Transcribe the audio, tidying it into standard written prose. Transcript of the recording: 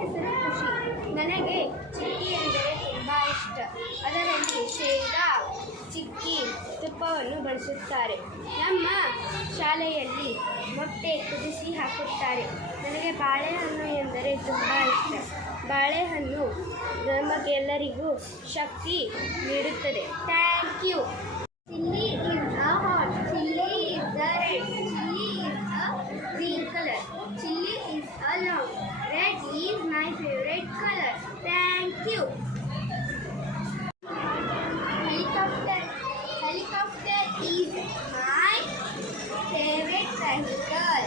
ಹೆಸರು ಖುಷಿ. ನನಗೆ ಚಿಕ್ಕಿ ಎಂದರೆ ತುಂಬ ಇಷ್ಟ. ಅದರಲ್ಲಿ ಶೇಂಗಾ, ಚಿಕ್ಕಿ, ತುಪ್ಪವನ್ನು ಬಳಸುತ್ತಾರೆ. ನಮ್ಮ ಶಾಲೆಯಲ್ಲಿ ಮೊಟ್ಟೆ ಕುದಿಸಿ ಹಾಕುತ್ತಾರೆ. ನನಗೆ ಬಾಳೆಹಣ್ಣು ಎಂದರೆ ತುಂಬ ಇಷ್ಟ. ಬಾಳೆಹಣ್ಣು ನಮಗೆಲ್ಲರಿಗೂ ಶಕ್ತಿ ನೀಡುತ್ತದೆ. Thank you. Chilli is a hot. Chilli is the red. Chilli is a green color. Chilli is a long. Red is my favorite color. Thank you. Helicopter. Helicopter is my favorite vehicle.